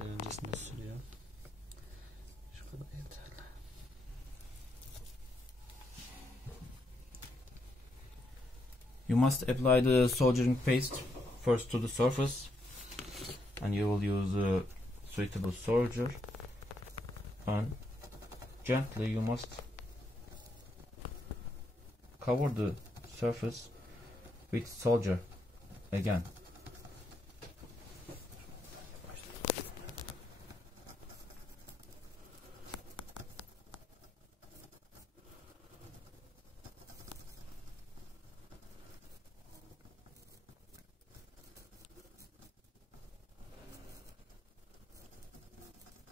Bizden öncesinde sürüyor. Şu kadar yeterli. You must apply the soldering paste first to the surface, and you will use a suitable solder, and gently you must cover the surface with solder again.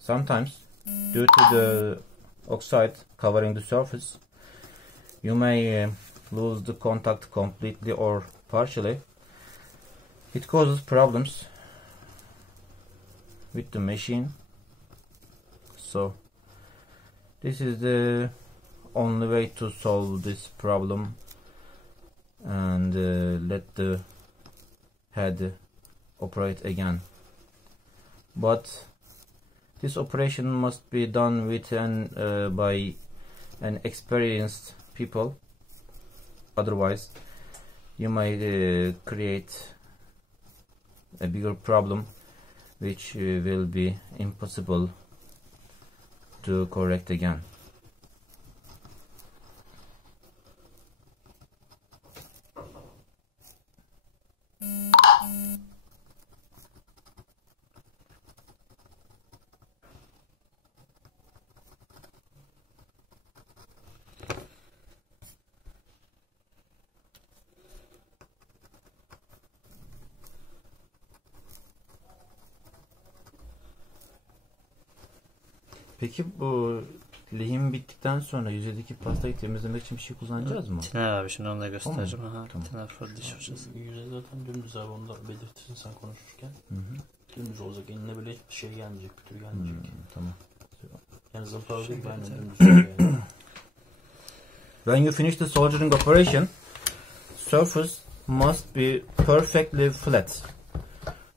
Sometimes, due to the oxide covering the surface, you may lose the contact completely or partially. It causes problems with the machine. So, this is the only way to solve this problem, and let the head operate again. But this operation must be done with by an experienced people. Otherwise, you might create a bigger problem, which will be impossible to correct again. Peki bu lehim bittikten sonra yüzeydeki pastayı temizlemek için bir şey kullanacağız mı? Tiner abi, şimdi onu da göstereceğim. Aha, tamam. Tiner fırlı diş hocası. Yüzey zaten dümdüz abi, onu da belirtirsin sen konuşurken. Dümdüz olacak, eline böyle hiçbir şey gelmeyecek, pütür gelmeyecek. Tamam. Yani zımpara değil, aynen dümdüz olacak yani. When you finish the soldering operation, surface must be perfectly flat.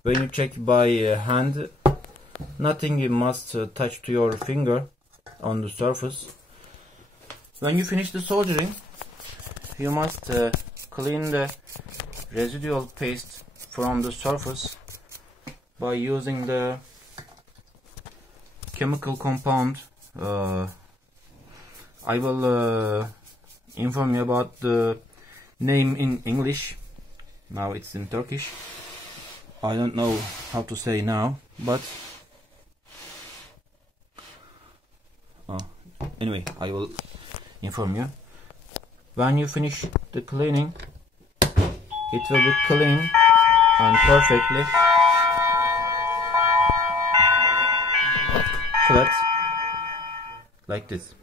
When you check by hand, nothing must touch to your finger on the surface. When you finish the soldering, you must clean the residual paste from the surface by using the chemical compound. I will inform you about the name in English. Now it's in Turkish. I don't know how to say now, but anyway, I will inform you. When you finish the cleaning, it will be clean and perfectly flat like this.